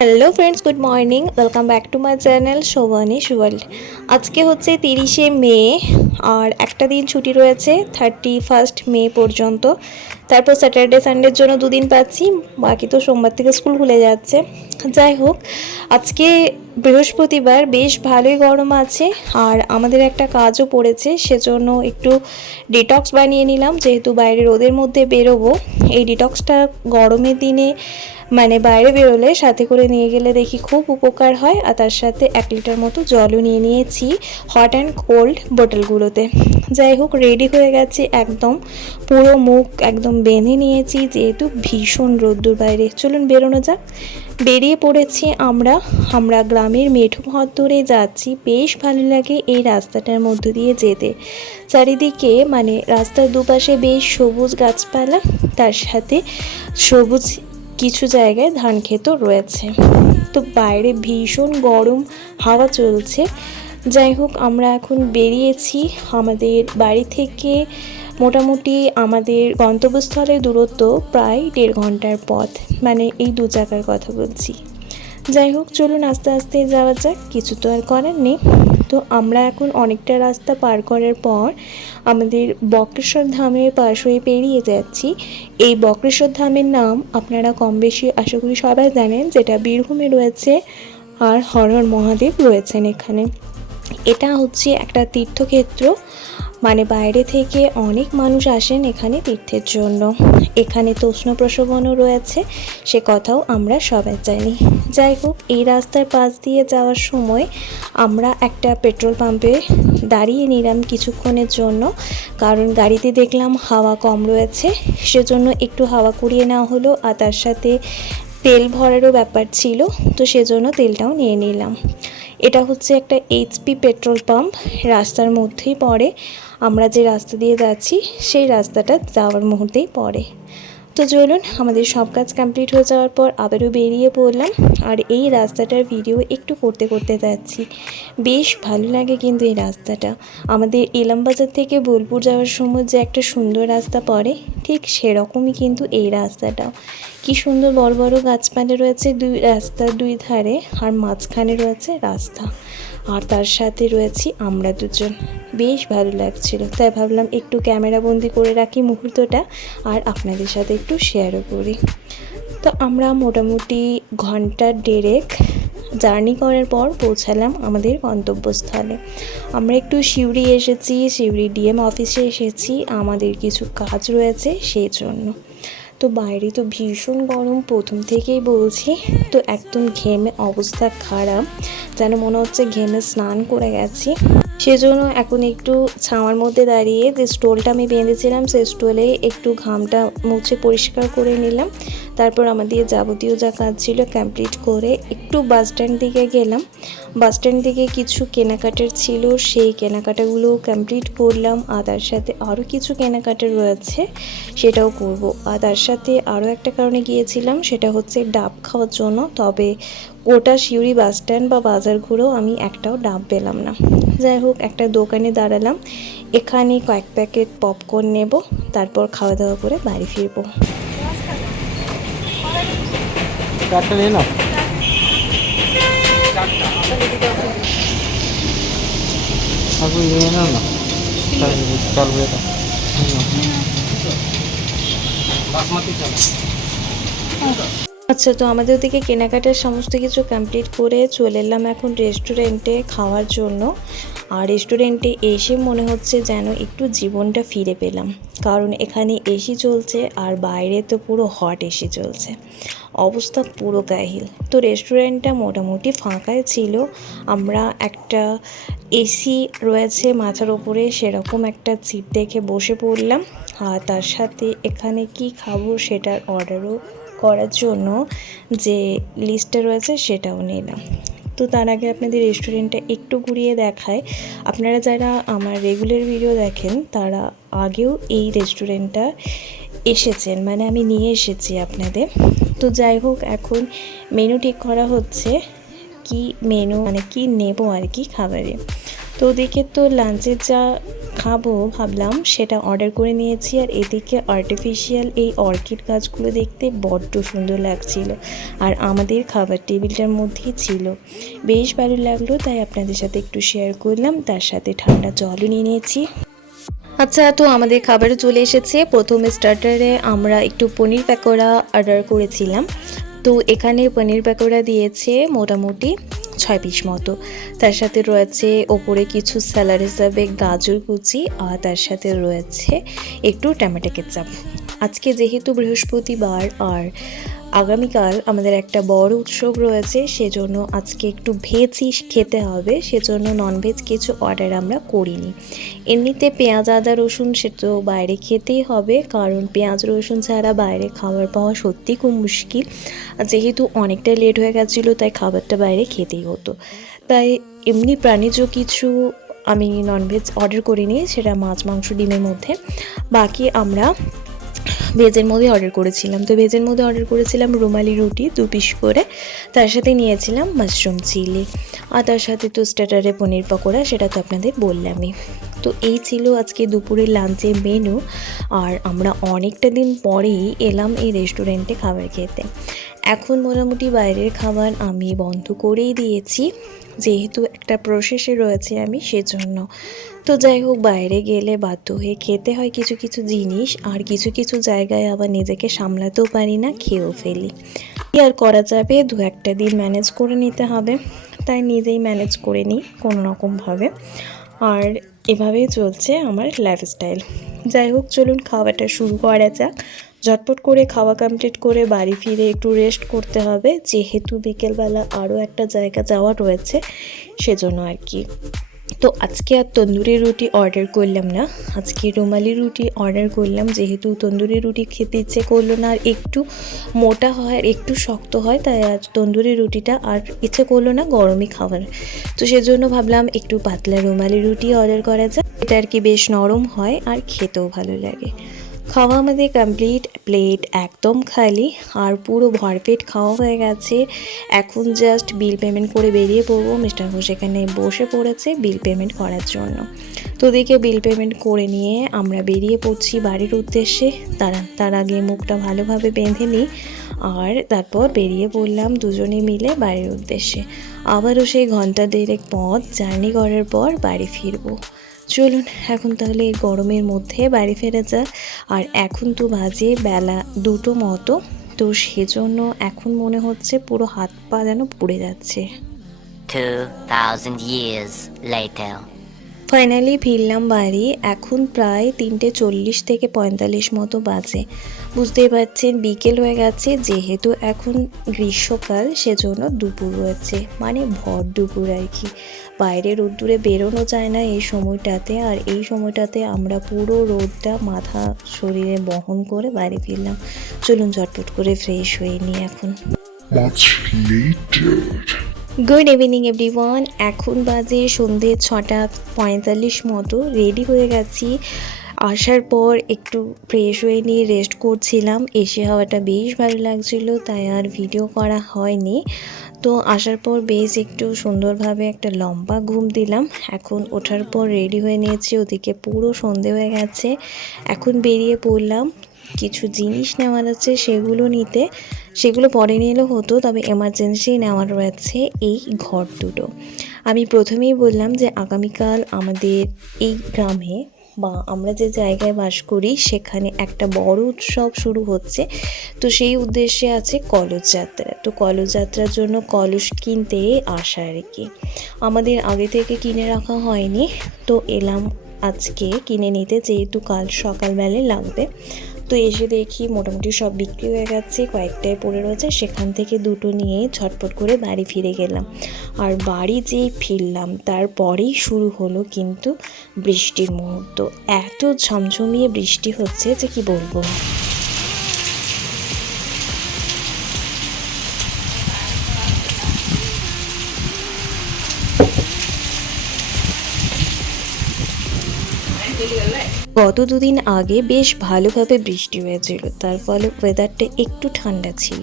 Hello friends good morning welcome back to my channel Shobhani world আজকে হচ্ছে তিরিশে মে, আর একটা দিন ছুটি রয়েছে থার্টি ফার্স্ট মে পর্যন্ত। তারপর স্যাটারডে, সানডের জন্য দুদিন পাচ্ছি, বাকি তো সোমবার থেকে স্কুল খুলে যাচ্ছে। যাই হোক, আজকে বৃহস্পতিবার বেশ ভালোই গরম আছে, আর আমাদের একটা কাজও পড়েছে, সেজন্য একটু ডিটক্স বানিয়ে নিলাম, যেহেতু বাইরে রোদের মধ্যে বেরোবো। এই ডিটক্সটা গরমের দিনে মানে বাইরে বেরোলে সাথে করে নিয়ে গেলে দেখি খুব উপকার হয়, আর তার সাথে এক লিটার মতো জলও নিয়ে নিয়েছি হট অ্যান্ড কোল্ড বোতলগুলোতে। যাই হোক রেডি হয়ে গেছে একদম। পুরো মুখ একদম বেঁধে নিয়েছি, যেহেতু ভীষণ রোদ্দুর বাইরে। চলুন বেরোনো যাক। বেরিয়ে পড়েছি আমরা। আমরা গ্রামের মেঠো পথ ধরে যাচ্ছি। বেশ ভালো লাগে এই রাস্তাটার মধ্য দিয়ে যেতে। চারিদিকে মানে রাস্তার দুপাশে বেশ সবুজ গাছপালা, তার সাথে সবুজ কিছু জায়গায় ধান ক্ষেতও রয়েছে। তো বাইরে ভীষণ গরম, হাওয়া চলছে। যাই হোক, আমরা এখন বেরিয়েছি আমাদের বাড়ি থেকে। মোটামুটি আমাদের গন্তব্যস্থলের দূরত্ব প্রায় দেড় ঘণ্টার পথ। মানে এই দু জায়গার কথা বলছি। যাই হোক, চলুন আস্তে আস্তে যাওয়া যাক। কিছু তো আর করার নেই। তো আমরা এখন অনেকটা রাস্তা পার করার পর আমাদের বক্রেশ্বর ধামের পাশ হয়ে পেরিয়ে যাচ্ছি। এই বক্রেশ্বর ধামের নাম আপনারা কম বেশি আশা করি সবাই জানেন, যেটা বীরভূমে রয়েছে আর হর হর মহাদেব রয়েছেন এখানে। এটা হচ্ছে একটা তীর্থক্ষেত্র। মানে বাইরে থেকে অনেক মানুষ আসেন এখানে তীর্থের জন্য। এখানে তষ্ণ প্রসবনও রয়েছে, সে কথাও আমরা সবাই জানি। যাই হোক, এই রাস্তার পাশ দিয়ে যাওয়ার সময় আমরা একটা পেট্রোল পাম্পে দাঁড়িয়ে নিলাম কিছুক্ষণের জন্য, কারণ গাড়িতে দেখলাম হাওয়া কম রয়েছে, সেজন্য একটু হাওয়া কুড়িয়ে নেওয়া হলো আর তার সাথে তেল ভরারও ব্যাপার ছিল, তো সেজন্য তেলটাও নিয়ে নিলাম। এটা হচ্ছে একটা এইচপি পেট্রোল পাম্প। রাস্তার মধ্যেই পড়ে। আমরা যে রাস্তা দিয়ে যাচ্ছি, সেই রাস্তাটা যাওয়ার মুহূর্তেই পড়ে। তো চলুন, আমাদের সব কাজ কমপ্লিট হয়ে যাওয়ার পর আবারও বেরিয়ে পড়লাম। আর এই রাস্তাটার ভিডিও একটু করতে করতে যাচ্ছি। বেশ ভালো লাগে কিন্তু এই রাস্তাটা। আমাদের ইলামবাজার থেকে বোলপুর যাওয়ার সময় যে একটা সুন্দর রাস্তা পড়ে, ঠিক সেরকমই কিন্তু এই রাস্তাটা। কি সুন্দর বড় বড় গাছপালা রয়েছে দুই রাস্তার দুই ধারে, আর মাঝখানে রয়েছে রাস্তা। আর তার সাথে রয়েছি আমরা দুজন। বেশ ভালো লাগছিল। তাই ভাবলাম একটু ক্যামেরা বন্দি করে রাখি মুহূর্তটা আর আপনাদের সাথে একটু শেয়ারও করি। তো আমরা মোটামুটি ঘণ্টা ডেরেক জার্নি করার পর পৌঁছালাম আমাদের গন্তব্যস্থলে। আমরা একটু সিউড়ি এসেছি, সিউড়ি ডিএম অফিসে এসেছি, আমাদের কিছু কাজ রয়েছে সেই জন্য। তো বাইরে তো ভীষণ গরম, প্রথম থেকেই বলছি। তো একদম ঘেমে অবস্থা খারাপ, যেন মনে হচ্ছে ঘেমে স্নান করে গেছি। সেজন্য এখন একটু ছাওয়ার মধ্যে দাঁড়িয়ে যে স্টোলটা আমি বেঁধেছিলাম, সেই স্টোলে একটু ঘামটা মুছে পরিষ্কার করে নিলাম। তারপর আমাদের যাবতীয় যা কাজ ছিল কমপ্লিট করে একটু বাস স্ট্যান্ড দিকে গেলাম। বাস স্ট্যান্ড থেকে কিছু কেনাকাটার ছিল, সেই কেনাকাটাগুলো কমপ্লিট করলাম। আর তার সাথে আরও কিছু কেনাকাটা রয়েছে, সেটাও করব। আর তার সাথে আরও একটা কারণে গিয়েছিলাম, সেটা হচ্ছে ডাব খাওয়ার জন্য। তবে ওটা শিউরি বাস স্ট্যান্ড বা বাজার ঘুরেও আমি একটাও ডাব পেলাম না। যাই হোক একটা দোকানে দাঁড়ালাম। এখানে কয়েক প্যাকেট পপকর্ন নেব তারপর খাওয়া দাওয়া করে বাড়ি ফিরবো। আচ্ছা তো আমাদের ওদিকে কেনাকাটার সমস্ত কিছু কমপ্লিট করে চলে এলাম এখন রেস্টুরেন্টে খাওয়ার জন্য। আর রেস্টুরেন্টে এসে মনে হচ্ছে যেন একটু জীবনটা ফিরে পেলাম। কারণ এখানে এসি চলছে আর বাইরে তো পুরো হট এসি চলছে। অবস্থা পুরো কাহিল তো রেস্টুরেন্টটা মোটামুটি ফাঁকাই ছিল। আমরা একটা এসি রয়েছে মাথার ওপরে, সেরকম একটা সিট দেখে বসে পড়লাম। আর তার সাথে এখানে কি খাব সেটার অর্ডারও করার জন্য যে লিস্টটা রয়েছে সেটাও নিলাম তো তার আগে আপনাদের রেস্টুরেন্টটা একটু ঘুরিয়ে দেখায় আপনারা যারা আমার রেগুলার ভিডিও দেখেন, তারা আগেও এই রেস্টুরেন্টটা এসেছেন মানে আমি নিয়ে এসেছি আপনাদের। তো যাই হোক, এখন মেনু ঠিক করা হচ্ছে। কি মেনু মানে কি নেব আর কি খাবারে। তো ওদিকে তো লাঞ্চে যা খাব ভাবলাম, সেটা অর্ডার করে নিয়েছি। আর এদিকে আর্টিফিশিয়াল এই অর্কিড গাছগুলো দেখতে বড্ড সুন্দর লাগছিল। আর আমাদের খাবার টেবিলটার মধ্যেই ছিল। বেশ ভালো লাগল, তাই আপনাদের সাথে একটু শেয়ার করলাম। তার সাথে ঠান্ডা জলও নিয়ে নিয়েছি। আচ্ছা তো আমাদের খাবারও চলে এসেছে। প্রথম স্টার্টারে আমরা একটু পনির প্যাকোড়া অর্ডার করেছিলাম। তো এখানে পনির প্যাকোড়া দিয়েছে মোটামুটি। ছয় পিস মতো। তার সাথে রয়েছে ওপরে কিছু স্যালাড হিসাবে গাজর কুচি আর তার সাথে রয়েছে একটু টমেটো কেচাপ। আজকে যেহেতু বৃহস্পতিবার আর আগামীকাল আমাদের একটা বড় উৎসব রয়েছে, সেজন্য আজকে একটু ভেজই খেতে হবে, সেজন্য ননভেজ কিছু অর্ডার আমরা করিনি। এমনিতে পেঁয়াজ, আদা, রসুন সে তো বাইরে খেতেই হবে, কারণ পেঁয়াজ, রসুন ছাড়া বাইরে খাবার পাওয়া সত্যি খুব মুশকিল। যেহেতু অনেকটা লেট হয়ে গেছিল, তাই খাবারটা বাইরে খেতেই হতো। তাই এমনি প্রাণীজ কিছু আমি ননভেজ অর্ডার করিনি, সেটা মাছ, মাংস, ডিমের মধ্যে। বাকি আমরা ভেজের মধ্যে অর্ডার করেছিলাম। তো ভেজের মধ্যে অর্ডার করেছিলাম রুমালি রুটি, দু পিস করে। তার সাথে নিয়েছিলাম মাশরুম চিলি আর তার সাথে তো স্টার্টারে পনির পকোড়া, সেটা তো আপনাদের বললামই। তো এই ছিল আজকে দুপুরের লাঞ্চের মেনু আর আমরা অনেকটা দিন পরেই এলাম এই রেস্টুরেন্টে খাবার খেতে। এখন মোটামুটি বাইরের খাবার আমি বন্ধ করেই দিয়েছি। যেহেতু একটা প্রসেসে রয়েছে আমি, সেজন্য। তো যাই হোক, বাইরে গেলে বাধ্য হয়ে খেতে হয় কিছু কিছু জিনিস। আর কিছু কিছু জায়গায় আবার নিজেকে সামলাতেও পারি না, খেয়েও ফেলি। আর করা যাবে? দু একটা দিন ম্যানেজ করে নিতে হবে। তাই নিজেই ম্যানেজ করে নিই কোনো রকমভাবে আর এভাবেই চলছে আমার লাইফস্টাইল যাই হোক, চলুন খাওয়াটা শুরু করা যাক। ঝটপট করে খাওয়া কমপ্লিট করে বাড়ি ফিরে একটু রেস্ট করতে হবে। যেহেতু বিকেলবেলা আরও একটা জায়গা যাওয়া রয়েছে, সেজন্য আর কি। তো আজকে আর তন্দুরি রুটি অর্ডার করলাম না। আজকে রুমালি রুটি অর্ডার করলাম। যেহেতু তন্দুরি রুটি খেতে ইচ্ছে করল না, আর একটু মোটা হয়, আর একটু শক্ত হয়, তাই আজ তন্দুরি রুটিটা আর ইচ্ছে করল না গরমই খাবার তো সেজন্য ভাবলাম একটু পাতলা রুমালি রুটি অর্ডার করা যায় এটা আর কি বেশ নরম হয়, আর খেতেও ভালো লাগে। খাওয়া আমাদের কমপ্লিট প্লেট একদম খালি, আর পুরো ভরপেট খাওয়া হয়ে গেছে। এখন জাস্ট বিল পেমেন্ট করে বেরিয়ে পড়ব। মিস্টার ঘোষ এখানে বসে পড়েছে বিল পেমেন্ট করার জন্য। তো দেখে বিল পেমেন্ট করে নিয়ে আমরা বেরিয়ে পড়ছি বাড়ির উদ্দেশ্যে। তারা, তার আগে মুখটা ভালোভাবে বেঁধে নিই আর তারপর বেরিয়ে পড়লাম দুজনে মিলে বাড়ির উদ্দেশ্যে। আবারও সেই ঘণ্টা দেড়েক পথ জার্নি করার পর বাড়ি ফিরবো। চলুন এখন তাহলে এই গরমের মধ্যে বাড়ি ফেরা যাক আর এখন তো বাজে বেলা দুটো মতো তো সেজন্য এখন মনে হচ্ছে পুরো হাত পা যেন পুড়ে যাচ্ছে 2,000 years later. ফাইনালি ফিরলাম বাড়ি। এখন প্রায় তিনটে চল্লিশ থেকে পঁয়তাল্লিশ মতো বাজে। বুঝতেই পারছেন, বিকেল হয়ে গেছে। যেহেতু এখন গ্রীষ্মকাল, সেজন্য দুপুর হয়েছে মানে ভর দুপুর আর কি। বাইরে রোদ্দুরে বেরোনো যায় না এই সময়টাতে। আর এই সময়টাতে আমরা পুরো রোদটা মাথা শরীরে বহন করে বাড়ি ফিরলাম। চলুন ঝটপট করে ফ্রেশ হয়ে নিই এখন। Much later. Good evening everyone এখন বাজে সন্ধে ছটা পঁয়তাল্লিশ মতো। রেডি হয়ে গেছি। আসার পর একটু ফ্রেশ হয়ে নিয়ে রেস্ট করছিলাম। এসে হাওয়াটা বেশ ভালো লাগছিল, তাই আর ভিডিও করা হয়নি। তো আসার পর বেশ একটু সুন্দরভাবে একটা লম্বা ঘুম দিলাম। এখন ওঠার পর রেডি হয়ে নিয়েছি। ওদিকে পুরো সন্ধে হয়ে গেছে। এখন বেরিয়ে পড়লাম। কিছু জিনিস নেওয়ার আছে, সেগুলো নিতে। সেগুলো পরে নিলেও হতো, তবে এমার্জেন্সি নেওয়ার রয়েছে এই ঘর দুটো। আমি প্রথমেই বললাম যে আগামীকাল আমাদের এই গ্রামে বা আমরা যে জায়গায় বাস করি, সেখানে একটা বড় উৎসব শুরু হচ্ছে। তো সেই উদ্দেশ্যে আছে কলস যাত্রা। তো কলস যাত্রার জন্য কলস কিনতে আসা আর কি। আমাদের আগে থেকে কিনে রাখা হয়নি, তো এলাম আজকে কিনে নিতে, যেহেতু কাল সকালবেলায় লাগবে। তো এসে দেখি মোটামুটি সব বিক্রি হয়ে গেছে কয়েকটাই পড়ে রয়েছে। সেখান থেকে দুটো নিয়ে ছটপট করে বাড়ি ফিরে গেলাম। আর বাড়ি যেই ফিরলাম, তারপরেই শুরু হলো কিন্তু বৃষ্টির মুহূর্ত। এত ঝমঝমিয়ে বৃষ্টি হচ্ছে যে কি বলব? গত দুদিন আগে বেশ ভালোভাবে বৃষ্টি হয়েছিল, তার ফলে ওয়েদারটা একটু ঠান্ডা ছিল।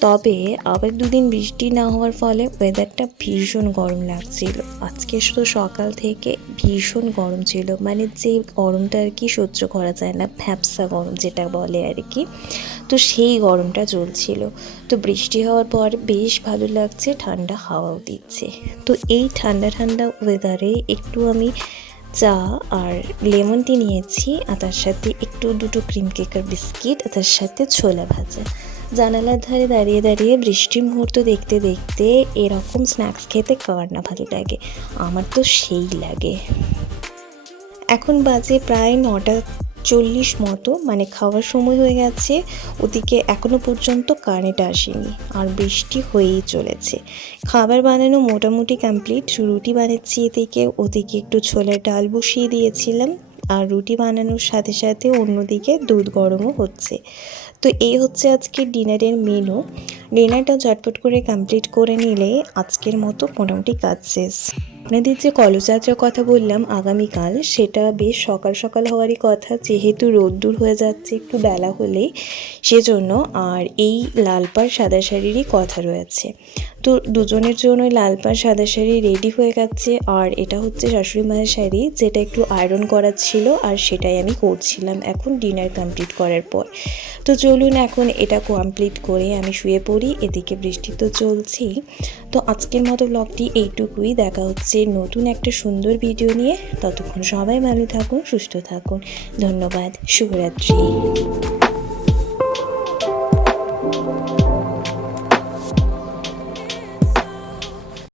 তবে আবার দুদিন বৃষ্টি না হওয়ার ফলে ওয়েদারটা ভীষণ গরম লাগছিল। আজকে শুধু সকাল থেকে ভীষণ গরম ছিল মানে যে গরমটা আর কি সহ্য করা যায় না, ভ্যাপসা গরম যেটা বলে আর কি। তো সেই গরমটা চলছিল। তো বৃষ্টি হওয়ার পর বেশ ভালো লাগছে, ঠান্ডা হাওয়াও দিচ্ছে। তো এই ঠান্ডা ঠান্ডা ওয়েদারে একটু আমি চা আর লেমন টি নিয়েছি আর তার সাথে একটু দুটো ক্রিম কেকার বিস্কিট আর তার সাথে ছোলা ভাজা। জানালার ধারে দাঁড়িয়ে দাঁড়িয়ে বৃষ্টি মুহূর্ত দেখতে দেখতে এরকম স্ন্যাক্স খেতে কার না ভালো লাগে? আমার তো সেই লাগে। এখন বাজে প্রায় নটা চল্লিশ মতো মানে খাওয়ার সময় হয়ে গেছে। ওদিকে এখনও পর্যন্ত কারেন্ট আসেনি, আর বৃষ্টি হয়েই চলেছে। খাবার বানানো মোটামুটি কমপ্লিট রুটি বানাচ্ছি এদিকে, ওদিকে একটু ছোলার ডাল বসিয়ে দিয়েছিলাম, আর রুটি বানানোর সাথে সাথে অন্যদিকে দুধ গরমও হচ্ছে। তো এই হচ্ছে আজকে ডিনারের মেনু ডিনারটা ঝটপট করে কমপ্লিট করে নিলে আজকের মতো মোটামুটি কাজ শেষ। আপনাদের যে কলসযাত্রার কথা বললাম আগামীকাল, সেটা বেশ সকাল সকাল হওয়ারই কথা। যেহেতু রোদ্দুর হয়ে যাচ্ছে একটু বেলা হলেই সেজন্য আর এই লাল পাড় সাদা শাড়িরই কথা রয়েছে। তো দুজনের জন্য লাল পাড় সাদা শাড়ি রেডি হয়ে গেছে। আর এটা হচ্ছে শাশুড়ি মায়ের শাড়ি, যেটা একটু আয়রন করার ছিল আর সেটাই আমি করছিলাম। এখন ডিনার কমপ্লিট করার পর। তো চলুন এখন এটা কমপ্লিট করে আমি শুয়ে পড়ি, এদিকে বৃষ্টি তো চলছেই। তো আজকের মতো ব্লগটি এইটুকুই। দেখা হচ্ছে নতুন একটা সুন্দর ভিডিও নিয়ে ততক্ষণ সবাই ভালো থাকুন সুস্থ থাকুন। ধন্যবাদ শুভরাত্রি।